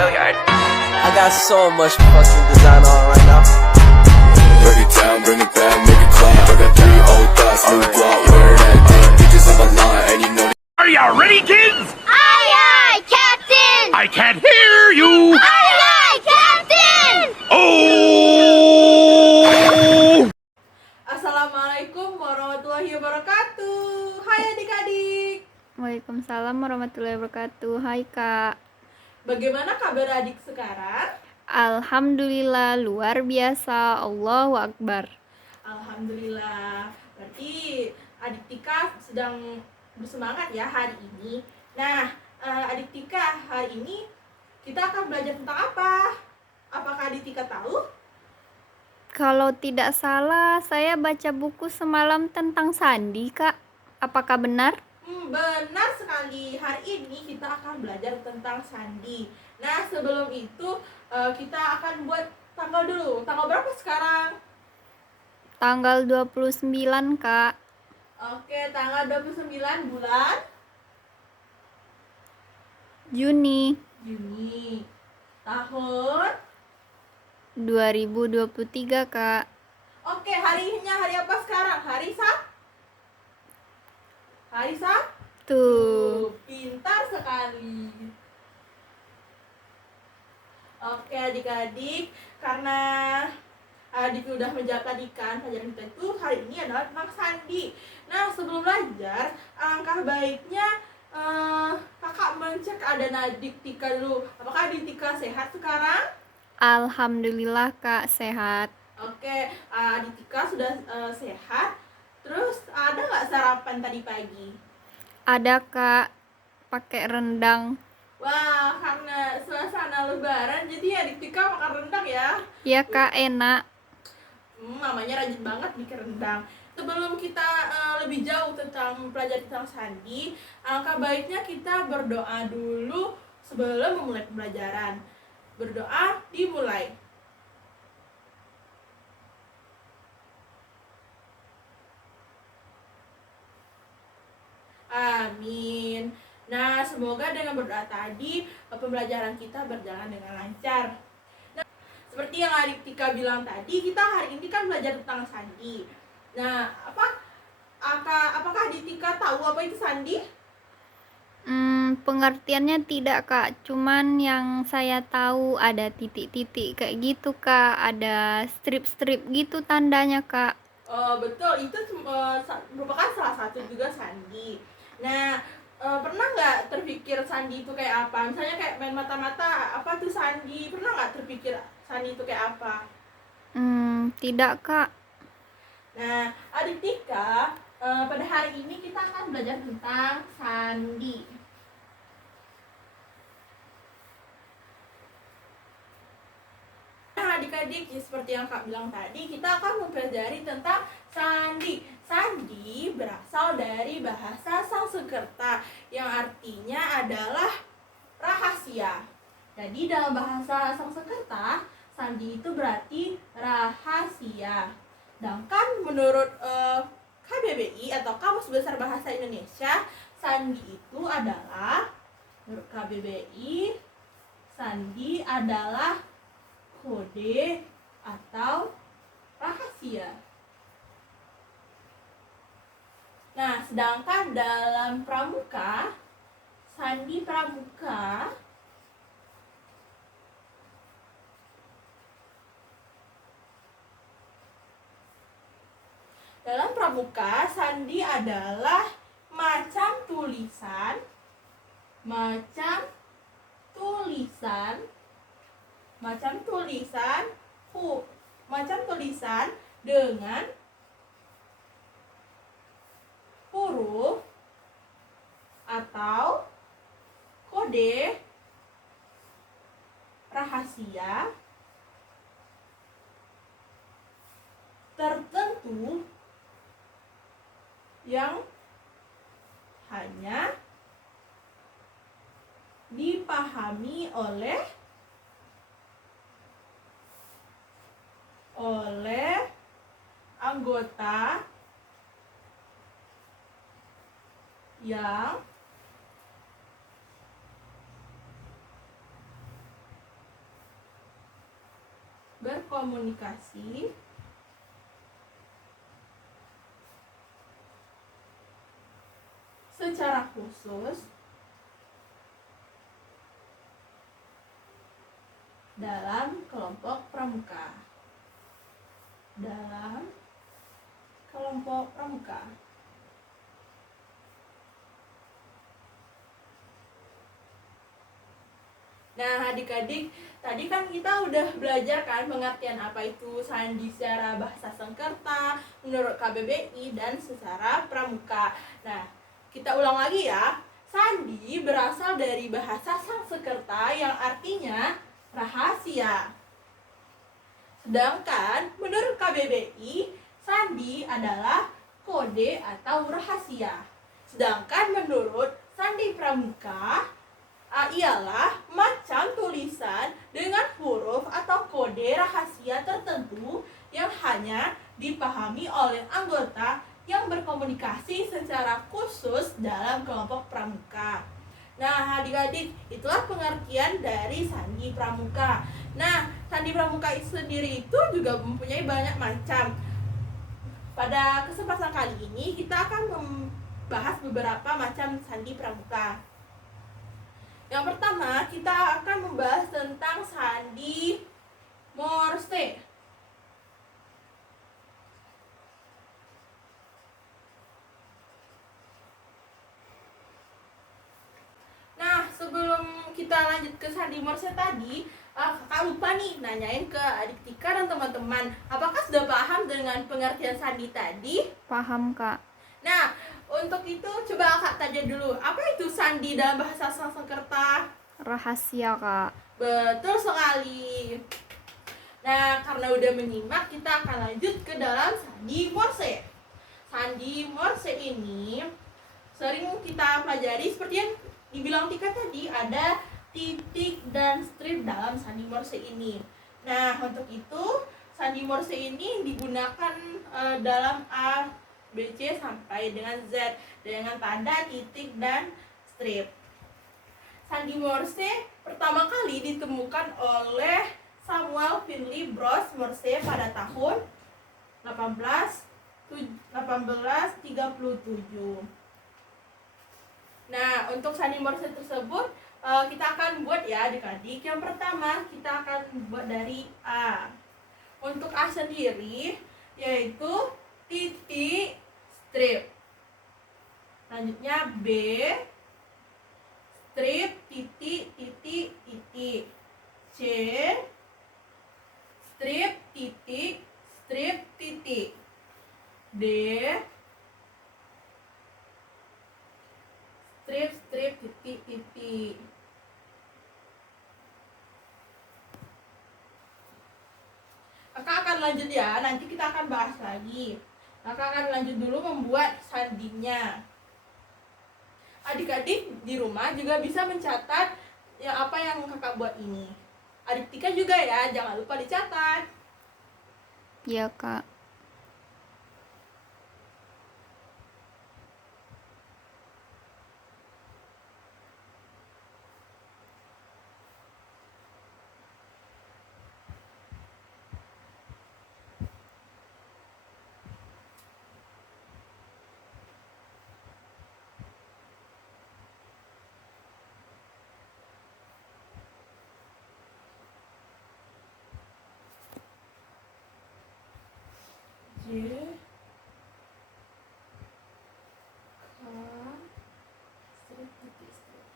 I got so much fucking design on right now. Break it down, bring it back, make it clap. I got 3 old thoughts, new block, where that dick, bitches on my line, and you know that. Are you ready, kids? Aye, aye, Captain! I can't hear you. Aye, aye, Captain! Oh! Assalamualaikum warahmatullahi wabarakatuh. Hai adik-adik. Waalaikumsalam warahmatullahi wabarakatuh. Hai Kak. Bagaimana kabar adik sekarang? Alhamdulillah luar biasa. Allahu Akbar. Alhamdulillah. Berarti adik Tika sedang bersemangat ya hari ini. Nah, adik Tika, hari ini kita akan belajar tentang apa? Apakah adik Tika tahu? Kalau tidak salah, saya baca buku semalam tentang sandi, Kak. Apakah benar? Benar sekali. Hari ini kita akan belajar tentang sandi. Nah, sebelum itu kita akan buat tanggal dulu. Tanggal berapa sekarang? Tanggal 29, Kak. Oke, tanggal 29 bulan Juni Juni tahun. 2023, Kak. Oke, harinya hari apa sekarang? Hari Sabtu. Tuh. Pintar sekali. Oke adik-adik, karena adik udah menjawabkan ikan, pelajaran kita itu hari ini adalah tentang sandi. Nah, sebelum belajar, alangkah baiknya kakak mencek keadaan adik Tika dulu. Apakah adik Tika sehat sekarang? Alhamdulillah, Kak, sehat. Oke, adik Tika sudah sehat. Terus ada nggak sarapan tadi pagi? Ada, Kak, pakai rendang. Wah, karena suasana lebaran jadi adik Tika makan rendang ya. Ya, Kak, enak. Mamanya rajin banget bikin rendang. Sebelum kita lebih jauh tentang mempelajari tentang sandi, alangkah baiknya kita berdoa dulu sebelum memulai pembelajaran. Berdoa dimulai. Amin. Nah, semoga dengan berdoa tadi pembelajaran kita berjalan dengan lancar. Nah, seperti yang adik Tika bilang tadi, kita hari ini kan belajar tentang sandi. Nah, apakah adik Tika tahu apa itu sandi? Pengertiannya tidak, Kak. Cuman yang saya tahu ada titik-titik kayak gitu, Kak. Ada strip-strip gitu tandanya, Kak. Betul, itu merupakan salah satu juga sandi. Nah, pernah nggak terpikir sandi itu kayak apa? Misalnya kayak main mata-mata, apa tuh sandi? Pernah nggak terpikir sandi itu kayak apa? Tidak, Kak. Nah, adik Tika, pada hari ini kita akan belajar tentang sandi. Nah, adik-adik, seperti yang Kak bilang tadi, kita akan mempelajari tentang sandi. Sandi berasal dari bahasa Sanskerta yang artinya adalah rahasia. Jadi dalam bahasa Sanskerta, sandi itu berarti rahasia. Sedangkan menurut KBBI atau Kamus Besar Bahasa Indonesia, sandi itu adalah, menurut KBBI, sandi adalah kode atau rahasia. Nah, sedangkan dalam pramuka, sandi pramuka sandi adalah macam tulisan dengan huruf atau kode rahasia tertentu yang hanya dipahami oleh anggota yang berkomunikasi secara khusus dalam kelompok pramuka. Dalam kelompok pramuka. Nah, adik-adik, tadi kan kita udah belajar kan pengertian apa itu sandi secara bahasa Sengkerta, menurut KBBI, dan secara pramuka. Nah, kita ulang lagi ya. Sandi berasal dari bahasa Sanskerta yang artinya rahasia. Sedangkan menurut KBBI, sandi adalah kode atau rahasia. Sedangkan menurut sandi pramuka, ialah macam tulisan dengan huruf atau kode rahasia tertentu yang hanya dipahami oleh anggota yang berkomunikasi secara khusus dalam kelompok pramuka. Nah, adik-adik, itulah pengertian dari sandi pramuka. Nah, sandi pramuka itu sendiri itu juga mempunyai banyak macam. Pada kesempatan kali ini kita akan membahas beberapa macam sandi pramuka. Yang pertama, kita akan membahas tentang sandi Morse. Nah, sebelum kita lanjut ke sandi Morse tadi, kakak lupa nih nanyain ke adik Tika dan teman-teman, apakah sudah paham dengan pengertian sandi tadi? Paham, Kak. Nah, untuk itu coba kakak tanya dulu, apa itu sandi dalam bahasa Sanskerta? Rahasia, Kak. Betul sekali. Nah, karena udah menyimak, kita akan lanjut ke dalam sandi Morse. Sandi Morse ini sering kita pelajari seperti yang dibilang Tika tadi, ada titik dan strip dalam sandi Morse ini. Nah, untuk itu sandi Morse ini digunakan dalam A, B, C sampai dengan Z dengan tanda titik dan strip. Sandi Morse pertama kali ditemukan oleh Samuel Finley Bros Morse pada tahun 1837. Nah, untuk sandi Morse tersebut kita akan buat ya adik-adik. Yang pertama kita akan buat dari A. Untuk A sendiri yaitu titik strip. Selanjutnya B, strip titik titik titik. C, strip titik strip titik. D, strip strip titik titik. Kakak akan lanjut ya, nanti kita akan bahas lagi. Kakak akan lanjut dulu membuat sandinya. Adik-adik di rumah juga bisa mencatat ya apa yang kakak buat ini. Adik Tika juga ya, jangan lupa dicatat. Iya, Kak. J, K, strip titik strip.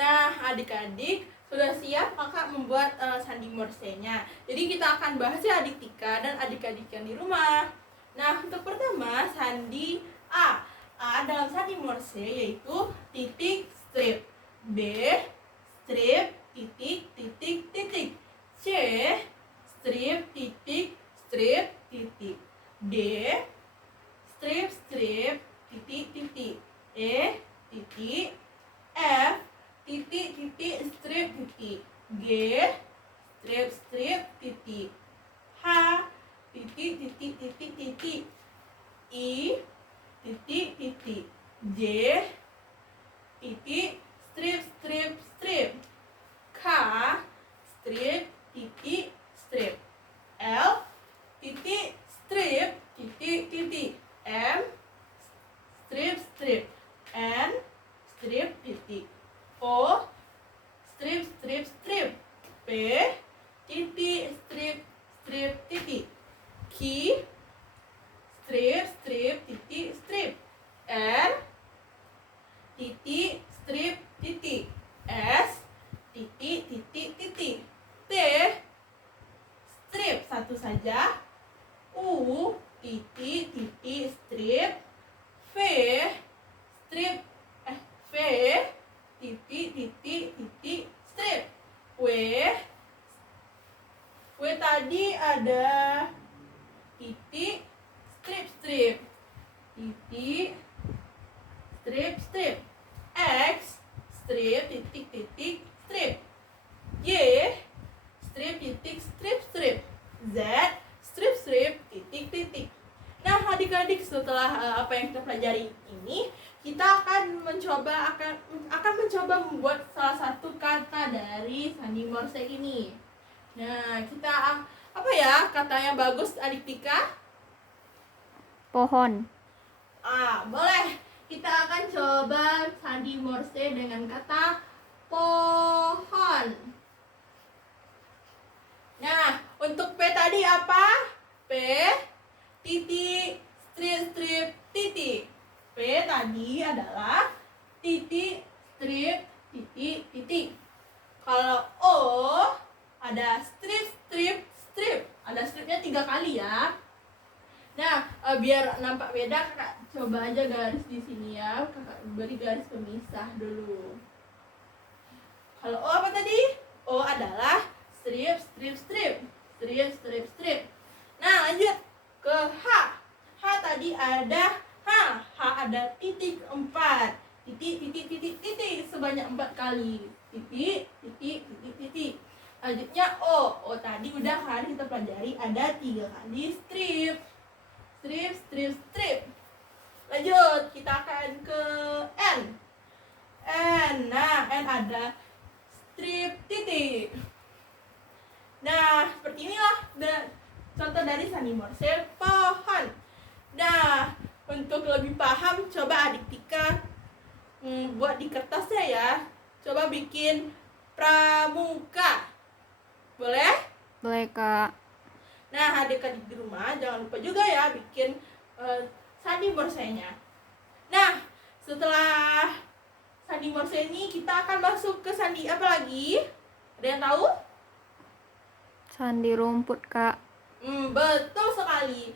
Nah, adik-adik sudah siap kakak membuat sandi Morse-nya. Jadi kita akan bahas ya adik Tika dan adik-adik yang di rumah. Nah, untuk pertama sandi A. A dalam sandi Morse yaitu titik strip. B strip titik titik titik. C strip titik strip titik. D strip strip titik titik. E titik. F titik titik strip titik. G strip strip titik. H titik titik titik titik. I titik titik. J titik strip strip strip. K strip titik strip. L titik strip titik titik. M strip strip. N strip titik. O strip strip strip. P titik strip strip titik. Q strip strip titik strip. R titik strip titik. S titik titik titik. T strip satu saja. U titik titik strip. V strip V titik titik titik strip. W tadi ada titik strip strip. Titik strip strip. X strip titik titik strip. Y strip titik strip strip. Z strip strip titik titik. Nah, adik-adik setelah apa yang kita pelajari ini, kita akan mencoba membuat salah satu kata dari sandi Morse ini. Nah, kita apa ya kata yang bagus adik Tika? Pohon. Boleh. Kita akan coba sandi Morse dengan kata pohon. Nah, untuk P tadi apa? P titik strip strip titik. P tadi adalah titik strip titik titik. Kalau O ada strip strip strip. Ada stripnya 3 kali ya. Nah, biar nampak beda kakak coba aja garis di sini ya. Kakak beri garis pemisah dulu. Kalau O apa tadi? O adalah strip strip strip. Strip strip strip. Nah, lanjut ke H. H tadi ada ada titik 4. Titik titik titik titik sebanyak 4 kali. Titik titik titik titik. Lanjutnya O. O tadi udah kan kita pelajari ada 3 kali strip. Strip strip strip. Lanjut, kita akan ke N. Nah, N ada strip titik. Nah, seperti inilah contoh dari sandi Morse pohon. Nah, untuk lebih paham, coba adik Tika buat di kertasnya ya. Coba bikin pramuka. Boleh? Boleh, Kak. Nah, adik-adik di rumah jangan lupa juga ya bikin sandi Morse-nya. Nah, setelah sandi Morse ini kita akan masuk ke sandi apa lagi? Ada yang tahu? Sandi rumput, Kak. Betul sekali.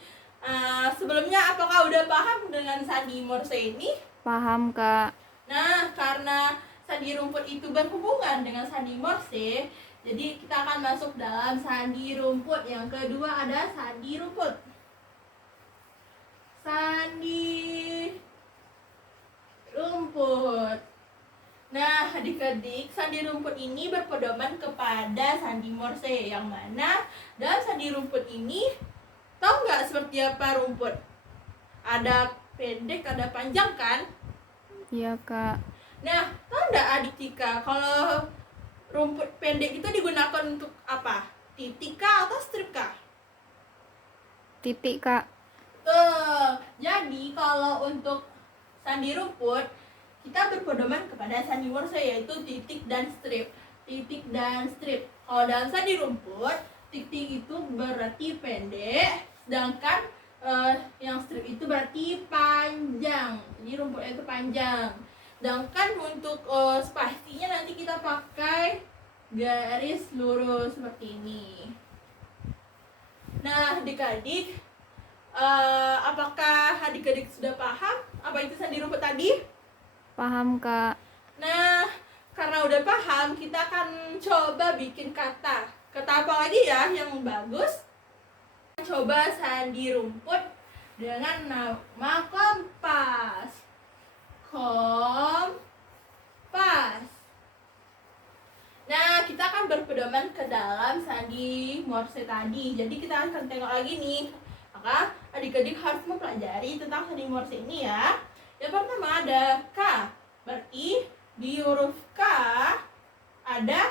Sebelumnya apakah udah paham dengan sandi Morse ini? Paham, Kak. Nah, karena sandi rumput itu berhubungan dengan sandi Morse, jadi kita akan masuk dalam sandi rumput. Yang kedua ada sandi rumput. Sandi rumput. Nah, adik-adik, sandi rumput ini berpedoman kepada sandi Morse. Yang mana dalam sandi rumput ini, tahu nggak seperti apa rumput? Ada pendek, ada panjang kan? Iya, Kak. Nah, tahu nggak adik Tika, kalau rumput pendek itu digunakan untuk apa? Titik kah atau strip kah? Titik, Kak. Jadi kalau untuk sandi rumput, kita berpedoman kepada sandi Morse yaitu titik dan strip. Titik dan strip. Kalau dalam sandi rumput, titik itu berarti pendek, sedangkan yang strip itu berarti panjang. Jadi rumputnya itu panjang. Sedangkan untuk spasinya nanti kita pakai garis lurus seperti ini. Nah, adik-adik, apakah adik-adik sudah paham apa itu sandi rumput tadi? Paham, Kak. Nah, karena udah paham, kita akan coba bikin kata. Kata apa lagi ya yang bagus? Coba sandi rumput dengan nama kompas. Kompas. Nah, kita akan berpedoman ke dalam sandi Morse tadi. Jadi kita akan tengok lagi nih. Maka adik-adik harus mempelajari tentang sandi Morse ini ya. Yang pertama ada K. Berarti di huruf K ada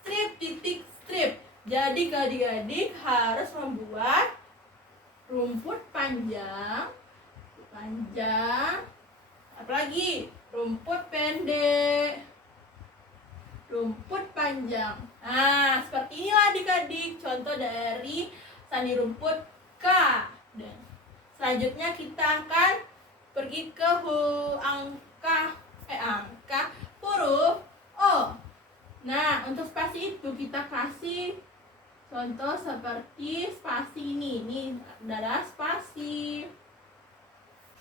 strip titik strip. Jadi adik-adik harus membuat rumput panjang, apalagi rumput pendek, rumput panjang. Nah, seperti inilah adik-adik contoh dari sandi rumput K. Dan selanjutnya kita akan pergi ke angka huruf O. Nah, untuk spasi itu kita kasih contoh seperti spasi ini. Ini adalah spasi.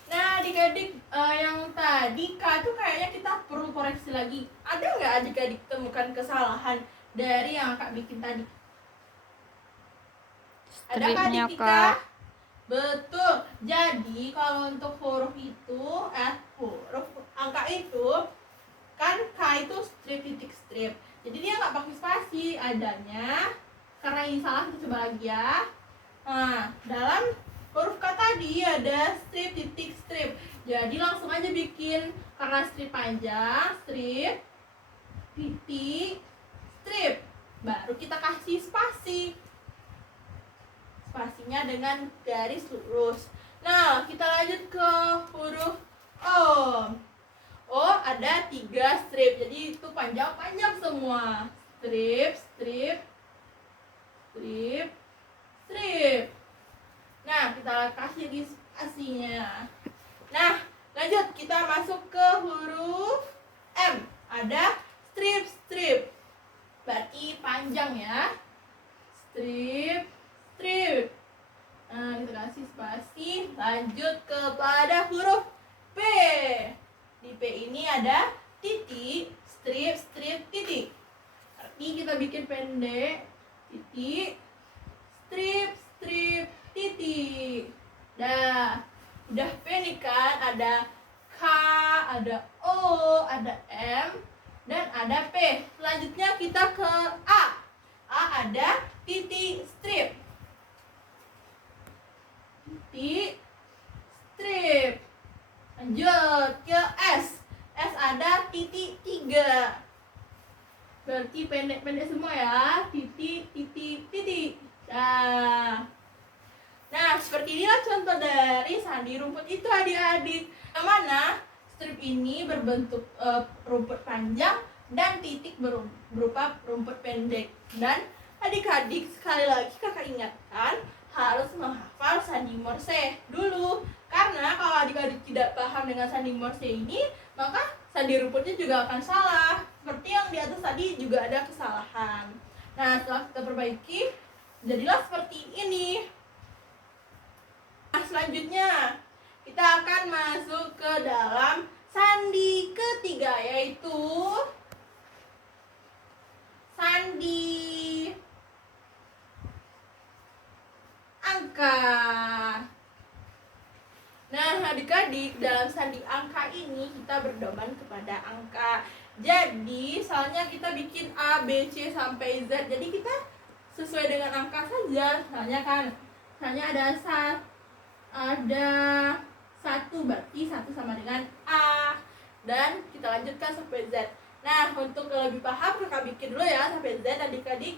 Nah, adik-adik, yang tadi K itu kayaknya kita perlu koreksi lagi. Ada nggak adik-adik temukan kesalahan dari yang Kak bikin tadi? Adakah Stripnya, adik Kak. kita? Betul. Jadi kalau untuk huruf itu, huruf angka itu kan K itu strip titik strip. Jadi dia nggak pakai spasi adanya. Karena ini salah, kita coba lagi ya. Nah, dalam huruf K tadi ada strip titik strip. Jadi langsung aja bikin, karena strip panjang, strip titik strip. Baru kita kasih spasi. Spasinya dengan garis lurus. Nah, kita lanjut ke huruf O. O ada 3 strip. Jadi itu panjang-panjang semua. Strip, strip, strip, strip. Nah, kita kasih di spasinya. Nah, lanjut kita masuk ke huruf M. Ada strip, strip. Berarti panjang ya. Strip, strip. Nah, kita kasih spasi. Lanjut kepada huruf P. Di P ini ada titik, strip, strip, titik. Berarti kita bikin pendek. Titik, strip, strip, titik. Dah, udah P nih kan, ada K, ada O, ada M, dan ada P. Selanjutnya kita ke A. A ada titik strip. Titik strip. Lanjut ke S. S ada titik 3. Berarti pendek-pendek semua ya. Titik, titik, titik. Nah, seperti inilah contoh dari sandi rumput itu adik-adik. Yang mana strip ini berbentuk rumput panjang dan titik berupa rumput pendek. Dan adik-adik, sekali lagi kakak ingatkan harus menghafal sandi Morse dulu. Karena kalau adik-adik tidak paham dengan sandi Morse ini, maka sandi rumputnya juga akan salah. Seperti yang di atas tadi juga ada kesalahan. Nah, setelah kita perbaiki, jadilah seperti ini. Nah, selanjutnya kita akan masuk ke dalam sandi ketiga, yaitu sandi angka. Nah, adik-adik, dalam sandi angka ini kita berdoman kepada angka. Jadi, soalnya kita bikin A, B, C sampai Z. Jadi kita sesuai dengan angka saja. Soalnya ada 1, berarti 1 sama dengan A. Dan kita lanjutkan sampai Z. Nah, untuk lebih paham, kakak bikin dulu ya sampai Z, adik-adik.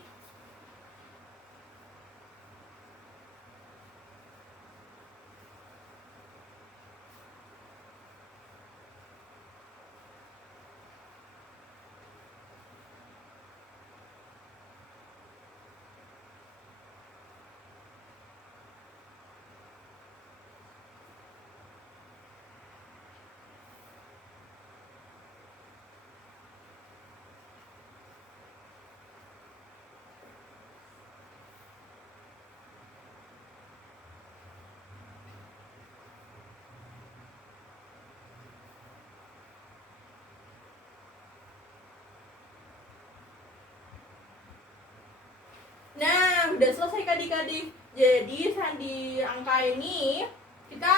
udah selesai adik-adik. Jadi sandi angka ini kita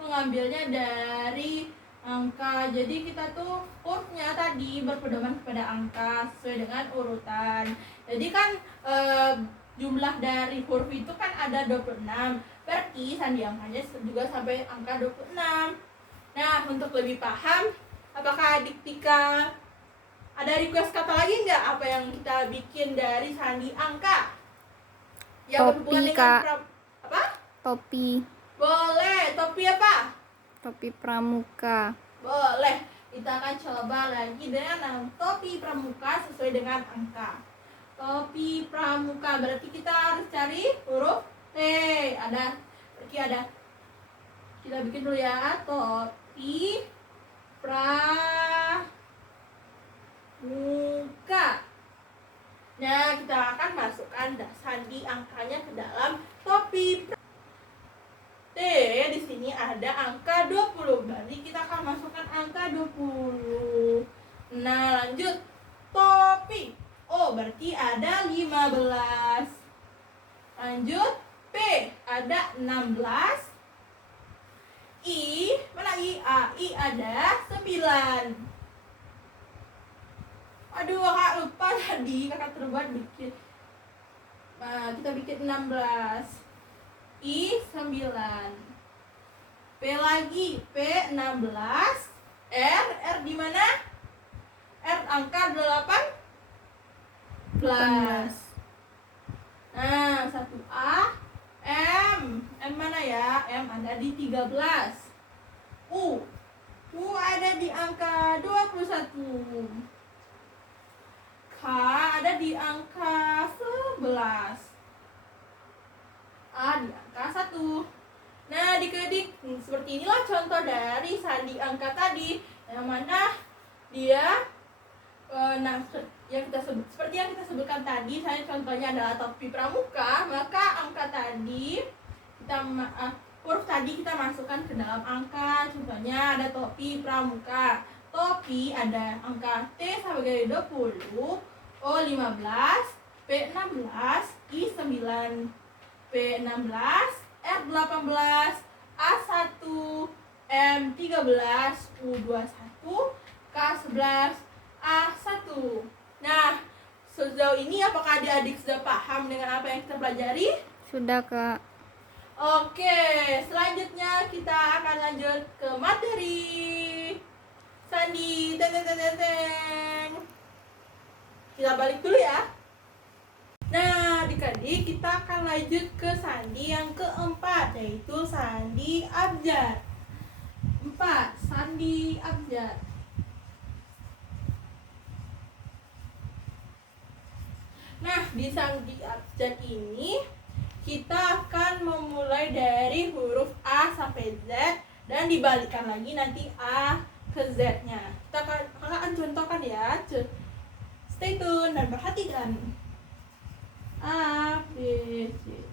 mengambilnya dari angka. Jadi kita tuh hurufnya tadi berpedoman kepada angka sesuai dengan urutan. Jadi kan jumlah dari huruf itu kan ada 26. Berarti sandi angkanya juga sampai angka 26. Nah, untuk lebih paham, apakah adik Tika ada request kata lagi nggak apa yang kita bikin dari sandi angka? Yang berhubungan Topi, dengan Kak. apa? Topi, Boleh, topi apa? topi pramuka. Boleh. Kita akan coba lagi dengan topi pramuka sesuai dengan angka. Topi pramuka berarti kita harus cari huruf T. Ada. Kita bikin dulu ya. Topi pramuka. Nah, kita akan masukkan sandi angkanya ke dalam topi T. Di sini ada angka 20. Berarti kita akan masukkan angka 20. Nah, lanjut. Topi. Oh, berarti ada 15. Lanjut. P. Ada 16. I. Mana I? I ada 9. Aduh, kakak lupa tadi. Kakak terbuat bikin. Nah, kita bikin 16. I 9. P lagi. P 16. R di mana? R angka 18. Nah, 1A. M mana ya? M ada di 13. U ada di angka 21. K ada di angka 11. A di angka 1. Nah, adik-adik, seperti inilah contoh dari sandi angka tadi, yang mana dia seperti yang kita sebutkan tadi. Saya contohnya adalah topi pramuka, maka angka tadi huruf tadi kita masukkan ke dalam angka. Contohnya ada topi pramuka. Topi ada angka T sebagai 20, O 15, P 16, I 9, P 16, R 18, A 1, M 13, U 21, K 11, A 1. Nah, sejauh ini apakah adik-adik sudah paham dengan apa yang kita pelajari? Sudah, Kak. Oke, selanjutnya kita akan lanjut ke materi sandi. Teng. Kita balik dulu ya. Nah, adik-adik, kita akan lanjut ke sandi yang keempat, yaitu sandi abjad. 4. Sandi abjad. Nah, di sandi abjad ini kita akan memulai dari huruf A sampai Z dan dibalikkan lagi nanti A ke Z-nya. Kita akan contohkan ya. Stay tune dan perhatikan. A, B, C.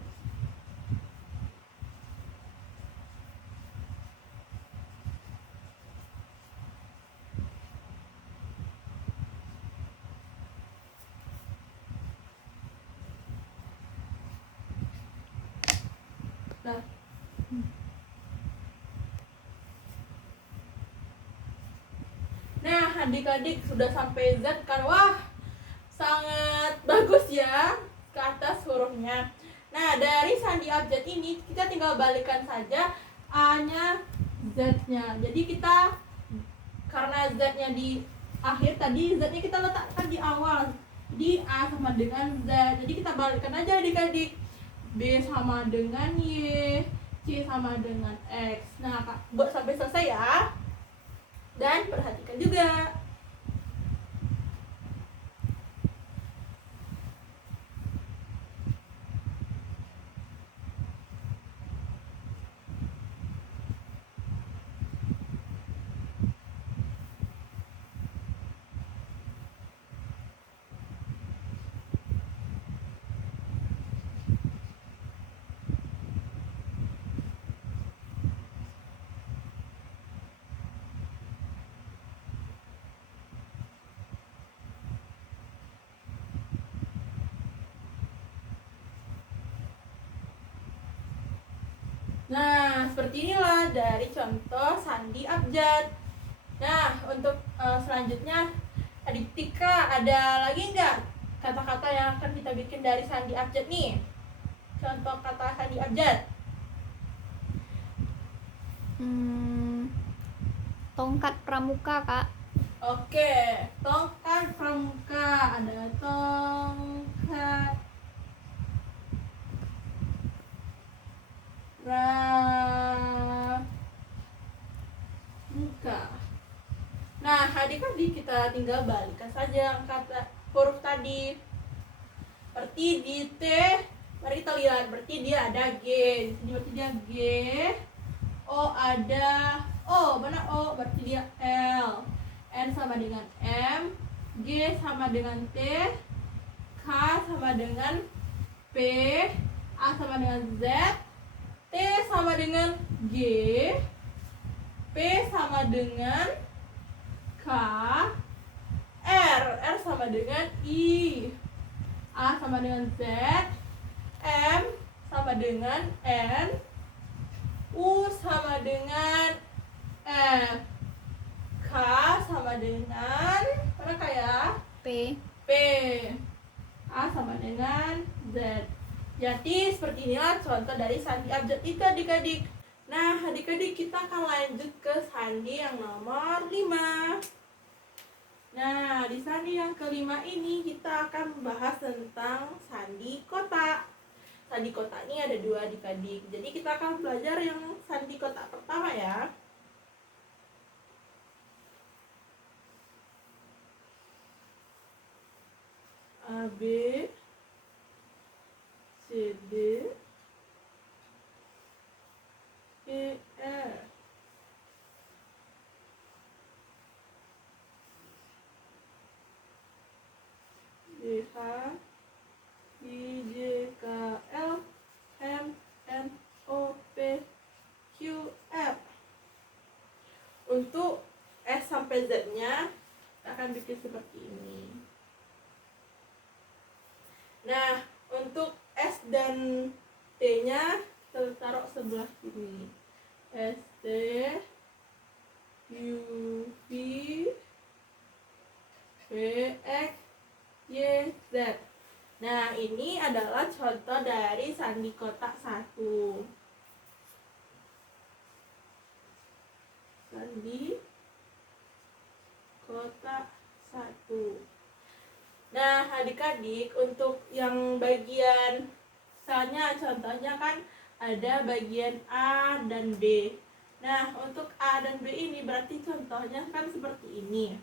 Nah, adik-adik sudah sampai Z kan? Wah, sangat bagus ya ke atas hurufnya. Nah, dari sandi abjad ini kita tinggal balikan saja A-nya, Z-nya. Jadi kita karena Z-nya di akhir, tadi Z-nya kita letakkan di awal. Jadi A sama dengan Z. Jadi kita balikan aja adik-adik. B sama dengan Y, C sama dengan X. Nah, buat sampai selesai ya. Dan perhatikan juga. Nah, seperti inilah dari contoh sandi abjad. Nah, untuk selanjutnya Adik Tika, ada lagi nggak kata-kata yang akan kita bikin dari sandi abjad nih? Contoh kata sandi abjad. Tongkat pramuka, Kak. Oke, tongkat pramuka. Ada tongkat pramuka. Nah, adik-adik kita tinggal balikan saja kata huruf tadi. Seperti di T, mari kita lihat, berarti dia ada G. Di sini berarti dia G. O ada O, mana O? Berarti dia L. N sama dengan M, G sama dengan T, K sama dengan P, A sama dengan Z, T sama dengan G, P sama dengan K, R sama dengan I, A sama dengan Z, M sama dengan N, U sama dengan F, K sama dengan mana kayak P. P, A sama dengan Z. Jadi seperti inilah contoh dari sandi abjad itu adik-adik. Nah, adik-adik kita akan lanjut ke sandi yang nomor 5. Nah, di sandi yang kelima ini kita akan membahas tentang sandi kotak. Sandi kotak ini ada 2 adik-adik. Jadi kita akan belajar yang sandi kotak pertama ya. A, B, C, D, E, F. G, H, I, J, K, L, M, N, O, P, Q, R. Untuk S sampai Z-nya akan bikin seperti ini. Nah, untuk S dan T-nya kita taruh sebelah sini. S, T, U, V, P, X, Y, Z. Nah, ini adalah contoh dari sandi kotak 1. Sandi kotak 1. Nah, adik-adik, untuk yang bagian misalnya contohnya kan ada bagian A dan B. Nah, untuk A dan B ini berarti contohnya kan seperti ini.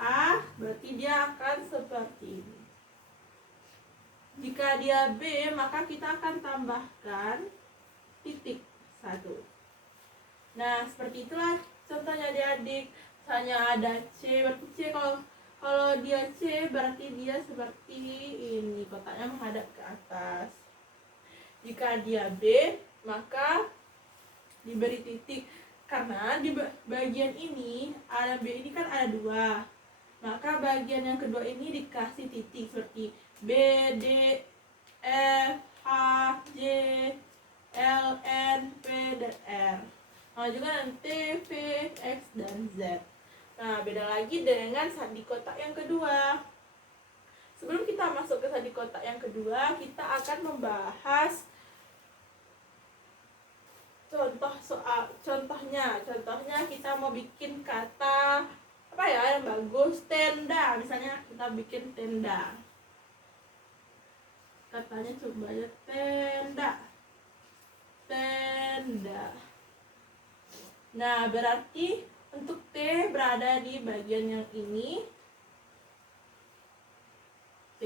A berarti dia akan seperti ini. Jika dia B, maka kita akan tambahkan titik 1. Nah, seperti itulah contohnya adik-adik. Misalnya ada C, berarti C kalau dia C berarti dia seperti ini, kotaknya menghadap ke atas. Jika dia B, maka diberi titik. Karena di bagian ini A dan B ini kan ada 2. Maka bagian yang kedua ini dikasih titik seperti B, D, F, H, J, L, N, P, dan R. Nah, juga nanti P, X, dan Z. Nah, beda lagi dengan sandi kotak yang kedua. Sebelum kita masuk ke sandi kotak yang kedua, kita akan membahas contohnya kita mau bikin kata apa ya yang bagus, tenda. Misalnya kita bikin tenda. Katanya coba ya, tenda. Nah, berarti untuk T berada di bagian yang ini. T.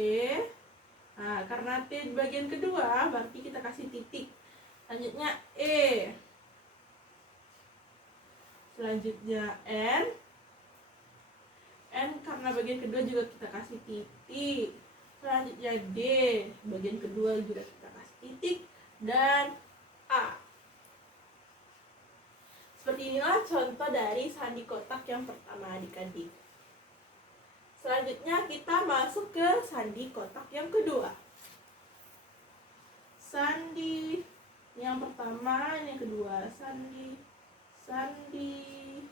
Nah, karena T di bagian kedua, berarti kita kasih titik. Selanjutnya E. Selanjutnya N. N karena bagian kedua juga kita kasih titik. Selanjutnya D. Bagian kedua juga kita kasih titik. Dan A. Seperti inilah contoh dari sandi kotak yang pertama adik-adik. Selanjutnya kita masuk ke sandi kotak yang kedua. Sandi Ini yang pertama, ini yang kedua. Sandi,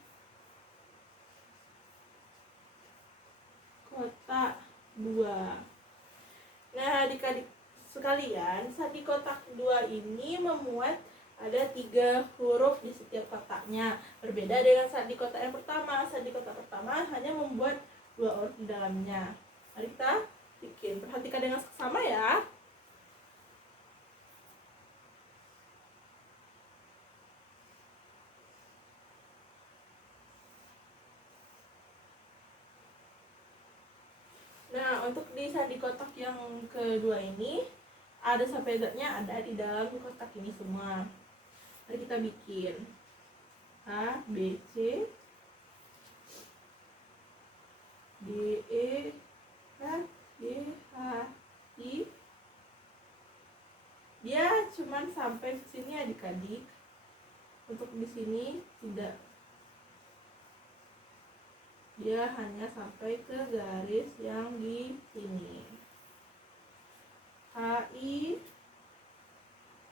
kotak 2. Nah, adik-adik sekalian, sandi kotak 2 ini memuat ada 3 huruf di setiap kotaknya. Berbeda dengan sandi kotak yang pertama. Sandi kotak pertama hanya membuat 2 huruf di dalamnya. Mari kita bikin. Perhatikan dengan seksama ya. Nah, untuk di sandi kotak yang kedua ini, ada sampai Z-nya ada di dalam kotak ini semua. Mari kita bikin. A, B, C, D, E, F, G, H, I. Dia cuman sampai ke sini adik-adik. Untuk di sini tidak. Dia hanya sampai ke garis yang di sini. H, I,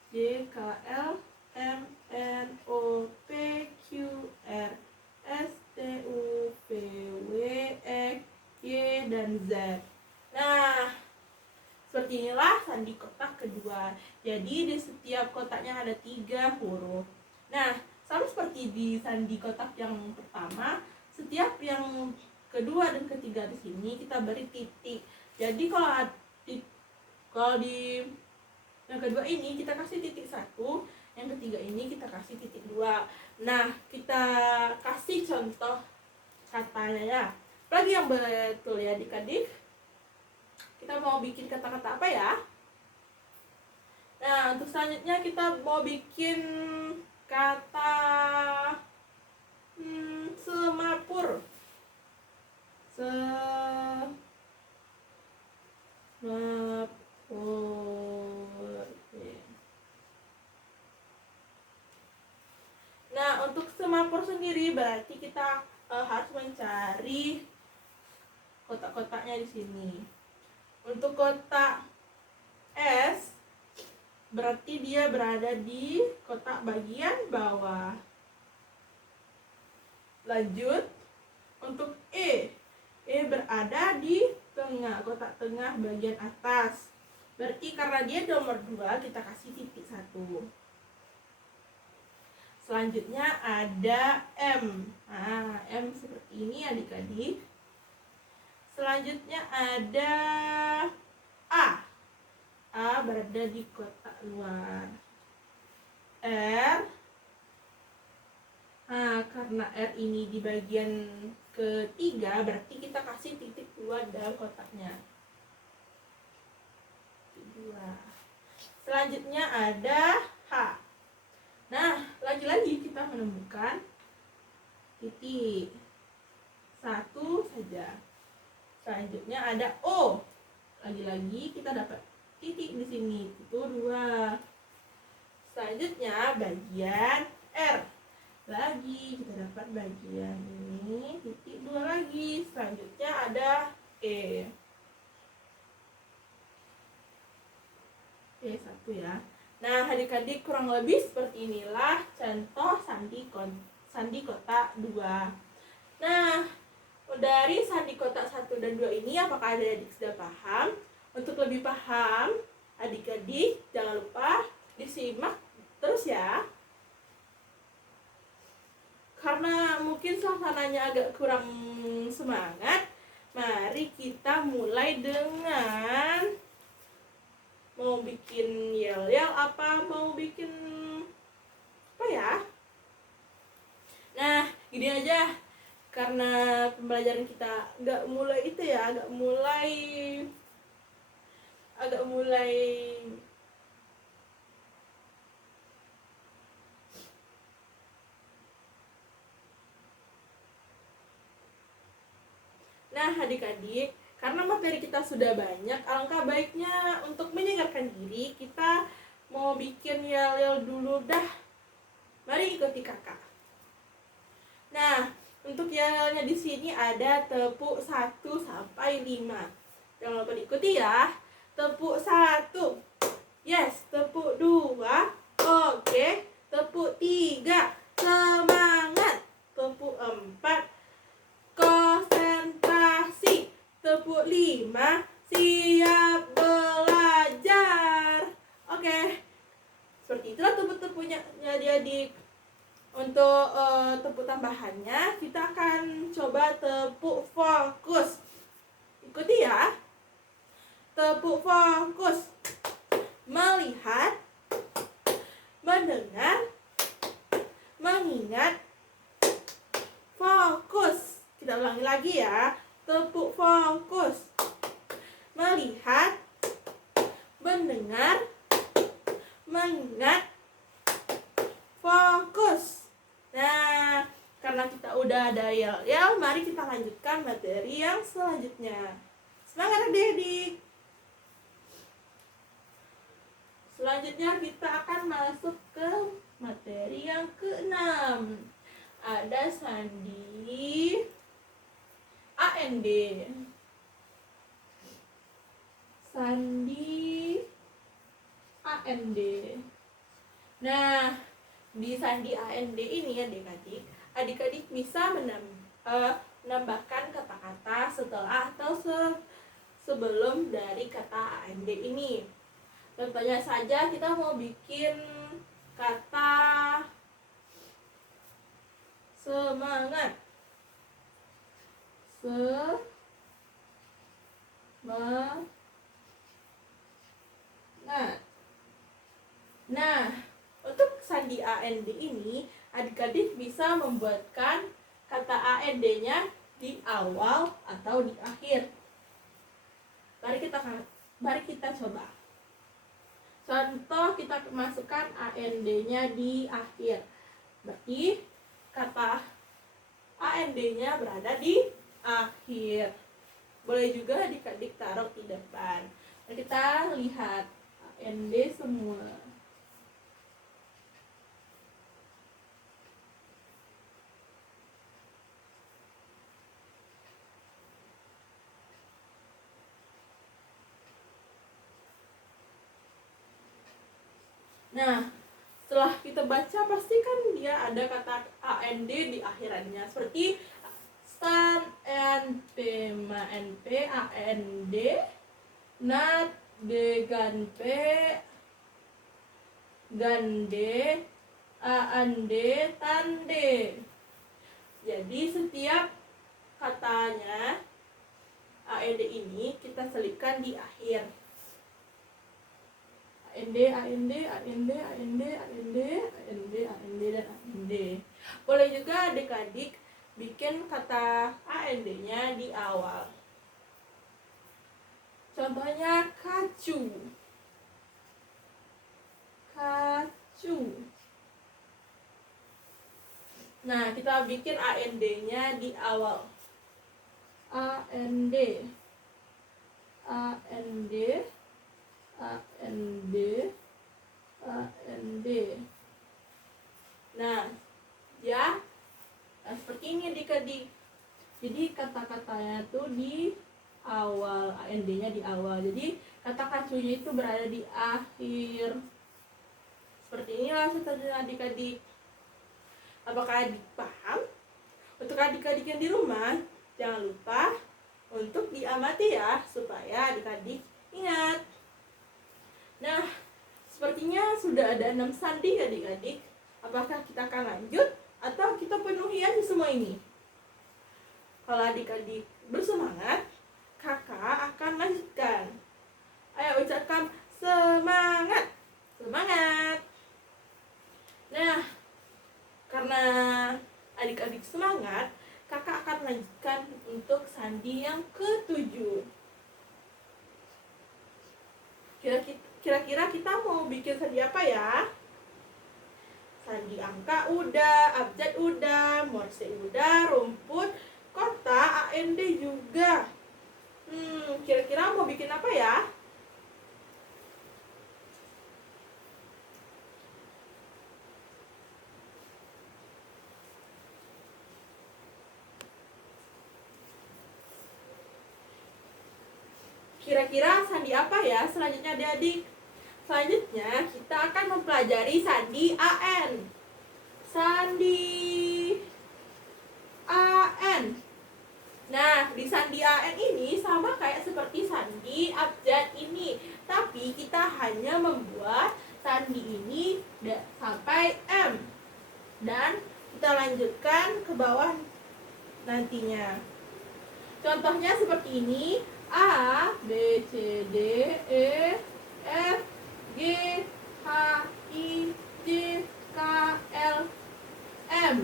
J, K, L, M, N, O, P, Q, R, S, T, U, V, W, X, Y, dan Z. Nah, seperti inilah sandi kotak kedua. Jadi di setiap kotaknya ada 3 huruf. Nah, sama seperti di sandi kotak yang pertama, setiap yang kedua dan ketiga di sini kita beri titik. Jadi kalau di yang kedua ini kita kasih titik 1, yang ketiga ini kita kasih titik 2. Nah, kita kasih contoh katanya ya. Lagi yang betul ya adik-adik. Kita mau bikin kata-kata apa ya? Nah, untuk selanjutnya kita mau bikin kata semapur. Nah, untuk semapur sendiri berarti kita harus mencari kotak-kotaknya di sini. Untuk kotak S berarti dia berada di kotak bagian bawah. Lanjut, untuk E berada di tengah, kotak tengah bagian atas. Berarti karena dia nomor 2, kita kasih titik 1. Selanjutnya ada M. Nah, M seperti ini adik-adik. Selanjutnya ada A. A berada di kotak luar. R. Nah, karena R ini di bagian ketiga, berarti kita kasih titik 2 dalam kotaknya. Titik 2. Selanjutnya ada H. Nah, lagi-lagi kita menemukan titik 1 saja. Selanjutnya ada O. Lagi-lagi kita dapat titik di sini, itu 2. Selanjutnya bagian R. Lagi kita dapat bagian ini, titik 2 lagi. Selanjutnya ada E. E1 ya. Nah, adik-adik kurang lebih seperti inilah contoh sandi kotak 2. Nah, dari sandi kotak 1 dan 2 ini apakah adik-adik sudah paham? Untuk lebih paham, adik-adik jangan lupa disimak terus ya. Karena mungkin suasananya agak kurang semangat, mari kita mulai dengan mau bikin yel-yel apa mau bikin apa ya. Nah, gini aja, karena pembelajaran kita agak mulai Nah, adik-adik, karena materi kita sudah banyak, alangkah baiknya untuk menyegarkan diri, kita mau bikin yel-yel dulu dah. Mari ikuti kakak. Nah, untuk yel-yelnya di sini ada tepuk 1 sampai 5. Jangan lupa diikuti ya. Tepuk 1. Yes, tepuk 2. Oke, tepuk 3, semangat. Tepuk 4, konsentrasi. Tepuk 5, siap belajar. Oke, seperti itulah tepuk-tepuknya adik-adik. Untuk tepuk tambahannya, kita akan coba tepuk fokus. Ikuti ya. Tepuk fokus. Melihat, mendengar, mengingat, fokus. Kita ulangi lagi ya. Tepuk fokus. Melihat, mendengar, mengingat, fokus. Nah, karena kita udah ada yel-yel, mari kita lanjutkan materi yang selanjutnya. Semangat adik-adik. Selanjutnya kita akan masuk ke materi yang ke-6. Ada sandi AND. Sandi AND. Nah, di sandi AND ini adik-adik bisa menambahkan kata-kata setelah atau sebelum dari kata AND ini. Contohnya saja kita mau bikin kata semangat. Semangat. Nah, untuk sandi AND ini adik-adik bisa membuatkan kata AND-nya di awal atau di akhir. Mari kita coba. Contoh, kita masukkan AND-nya di akhir. Berarti kata AND-nya berada di akhir. Boleh juga adik-adik taruh di depan. Nah, kita lihat AND semua. Nah, setelah kita baca pasti kan dia ada kata AND di akhirannya, seperti stan, NP, ma, NP, AND, nat, degan, P, gande, AND, tande. Jadi setiap katanya AND ini kita selipkan di akhir. AND, AND, AND, AND, AND, AND, AND, dan AND. Boleh juga adik-adik bikin kata AND-nya di awal. Contohnya kacu. Kacu. Nah, kita bikin AND-nya di awal. AND. AND. AND, AND. Nah, ya, seperti ini adik-adik. Jadi kata-katanya tuh di awal, AND-nya di awal. Jadi kata kacunya itu berada di akhir. Seperti inilah seterusnya adik-adik. Apakah adik paham? Untuk adik-adik yang di rumah, jangan lupa untuk diamati ya, supaya adik-adik ingat. Nah, sepertinya sudah ada 6 sandi adik-adik. Apakah kita akan lanjut atau kita penuhi aja semua ini? Kalau adik-adik bersemangat, kakak akan lanjutkan. Ayo ucapkan semangat. Semangat. Nah, karena adik-adik semangat, kakak akan lanjutkan untuk sandi yang ke-7. Kira-kira kita mau bikin sandi apa ya? Sandi angka udah, abjad udah, morse udah, rumput, kota, AND juga. Kira-kira mau bikin apa ya? Kira-kira sandi apa ya selanjutnya adik-adik? Selanjutnya kita akan mempelajari sandi AN. Sandi AN. Nah, di sandi AN ini sama kayak seperti sandi abjad ini, tapi kita hanya membuat sandi ini sampai M. Dan kita lanjutkan ke bawah nantinya. Contohnya seperti ini: A, B, C, D, E, F, G, H, I, J, K, L, M.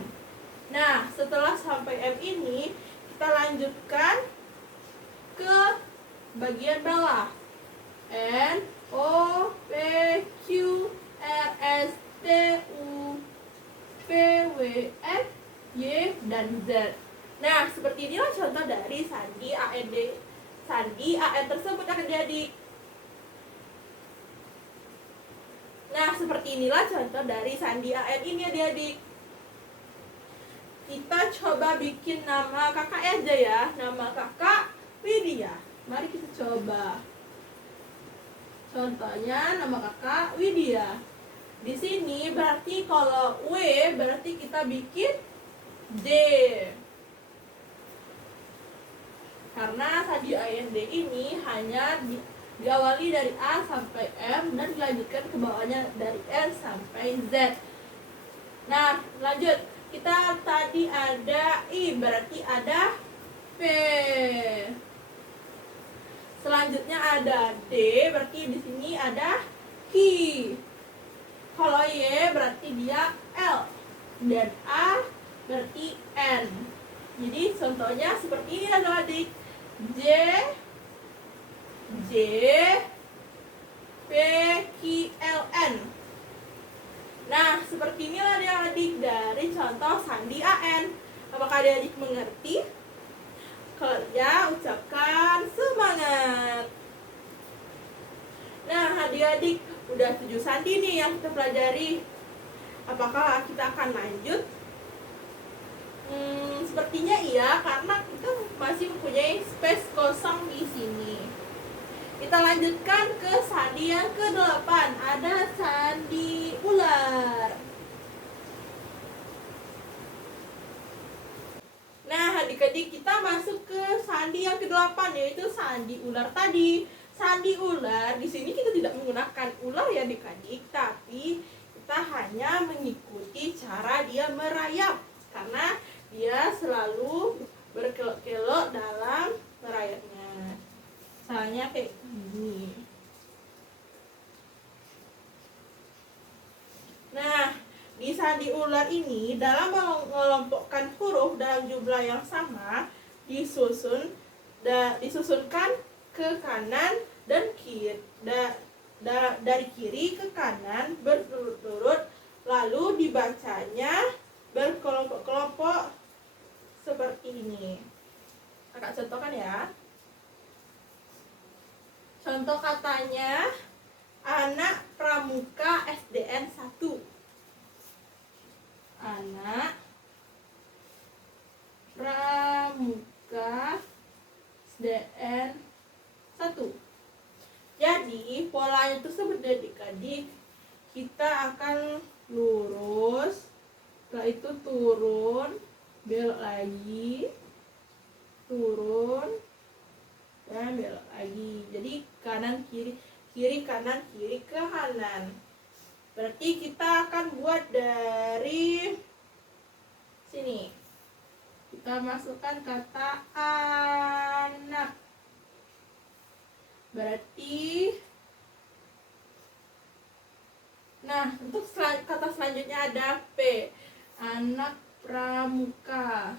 Nah, setelah sampai M ini, kita lanjutkan ke bagian bawah. N, O, P, Q, R, S, T, U, V, W, X, Y, dan Z. Nah, seperti inilah contoh dari sandi AND. Sandi AN tersebut adik-adik. Nah, seperti inilah contoh dari sandi AN ini adik-adik. Kita coba bikin nama kakak aja ya. Nama kakak Widya. Mari kita coba. Contohnya nama kakak Widya. Di sini berarti kalau W berarti kita bikin D. Karena sandi AND ini hanya diawali dari A sampai M dan dilanjutkan ke bawahnya dari N sampai Z. Nah, lanjut. Kita tadi ada I, berarti ada P. Selanjutnya ada D, berarti di sini ada Q. Kalau Y berarti dia L. Dan A berarti N. Jadi contohnya seperti ini adik-adik. J, P, Q, L, N. Nah, seperti inilah adik-adik dari contoh sandi AN. Apakah adik-adik mengerti? Kalau ya, ucapkan semangat. Nah, adik-adik udah 7 sandi nih yang kita pelajari. Apakah kita akan lanjut? Sepertinya iya, karena kita masih mempunyai space kosong di sini. Kita lanjutkan ke sandi yang ke-8. Ada sandi ular. Nah, adik-adik kita masuk ke sandi yang ke-8, yaitu sandi ular tadi. Sandi ular, di sini kita tidak menggunakan ular ya adik-adik, tapi kita hanya mengikuti cara dia merayap. Karena dia selalu berkelok-kelok dalam merayapnya. Misalnya kayak gini. Nah, di sandi ular ini dalam mengelompokkan huruf dalam jumlah yang sama disusunkan ke kanan dan kiri dari kiri ke kanan berturut-turut, lalu dibacanya berkelompok-kelompok seperti ini. Kakak contohkan ya. Contoh katanya anak pramuka SDN 1. Anak pramuka SDN 1. Jadi polanya tersebut adik-adik, kita akan lurus, setelah itu turun, belok lagi, turun, dan belok lagi. Jadi kanan kiri, kiri kanan, kiri ke kanan. Berarti kita akan buat dari sini. Kita masukkan kata anak. Berarti nah, untuk kata selanjutnya ada P. Anak pramuka.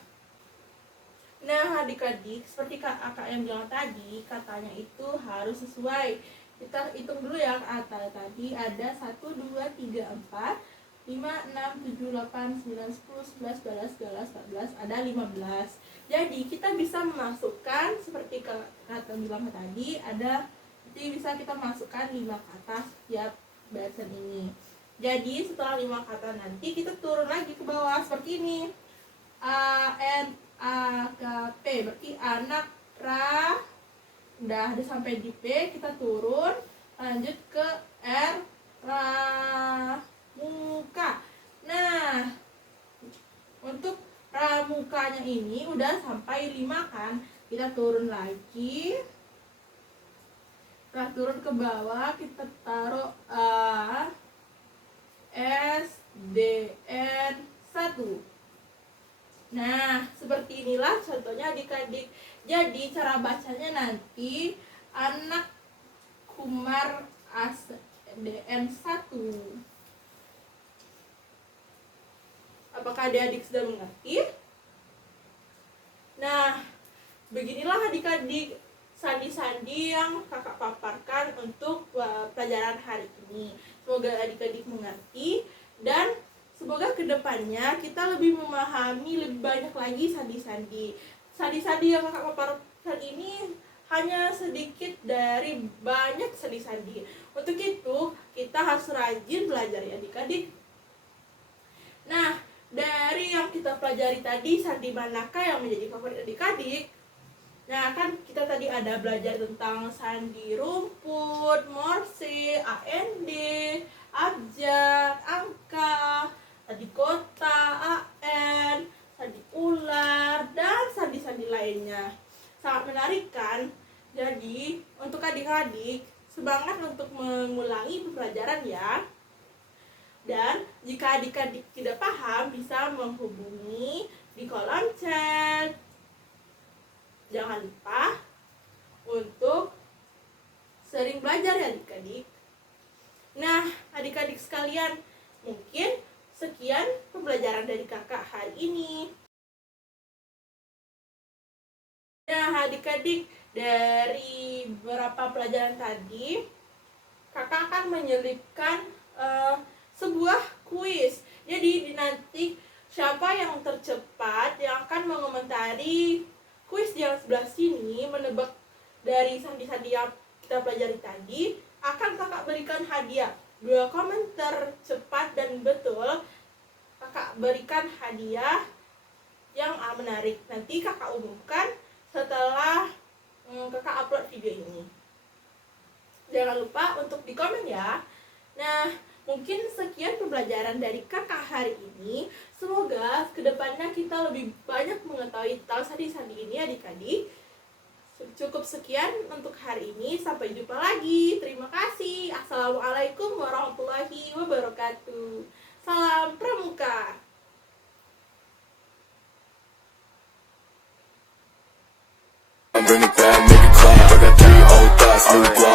Nah, adik-adik, seperti kakak yang bilang tadi, katanya itu harus sesuai. Kita hitung dulu ya, kata tadi ada 1, 2, 3, 4, 5, 6, 7, 8, 9, 10, 11, 12, 13, 14, ada 15. Jadi kita bisa memasukkan seperti kata bilang tadi, jadi bisa kita masukkan 5 kata setiap bahasan ini. Jadi setelah 5 kata nanti kita turun lagi ke bawah seperti ini. A, N, A, K, P. Berarti anak pra. Udah ada sampai di P, kita turun lanjut ke R Pramuka. Nah, untuk pramukanya ini udah sampai 5 kan. Kita turun lagi. Setelah turun ke bawah, kita taruh A S D N 1. Nah, seperti inilah contohnya adik-adik. Jadi cara bacanya nanti anak Kumar ASDN 1. Apakah adik-adik sudah mengerti? Nah, beginilah adik-adik sandi-sandi yang kakak paparkan untuk pelajaran hari ini. Semoga adik-adik mengerti dan semoga kedepannya kita lebih memahami lebih banyak lagi sandi-sandi. Sandi-sandi yang kakak paparkan ini hanya sedikit dari banyak sandi-sandi. Untuk itu kita harus rajin belajar ya adik-adik. Nah, dari yang kita pelajari tadi, sandi manakah yang menjadi favorit adik-adik? Nah, kan kita tadi ada belajar tentang sandi rumput, morse, AND, abjad, angka, sandi kota, AN, sandi ular, dan sandi-sandi lainnya. Sangat menarik kan? Jadi, untuk adik-adik, semangat untuk mengulangi pelajaran ya. Dan jika adik-adik tidak paham, bisa menghubungi di kolom chat. Jangan lupa untuk sering belajar ya adik-adik. Nah, adik-adik sekalian, mungkin sekian pembelajaran dari kakak hari ini. Nah, adik-adik, dari beberapa pelajaran tadi, kakak akan menyelipkan sebuah kuis. Jadi nanti siapa yang tercepat yang akan mengomentari kuis yang sebelah sini, menebak dari sandi-sandi yang kita pelajari tadi, akan kakak berikan hadiah. 2 komentar cepat dan betul, kakak berikan hadiah yang menarik. Nanti kakak umumkan setelah kakak upload video ini. Jangan lupa untuk di komen ya. Nah, mungkin sekian pembelajaran dari kakak hari ini. Semoga kedepannya kita lebih banyak mengetahui tentang sandi-sandi ini adik-adik. Cukup sekian untuk hari ini. Sampai jumpa lagi. Terima kasih. Assalamualaikum warahmatullahi wabarakatuh. Salam Pramuka. Bring it back, make it clap. I got 3 old thoughts, new block.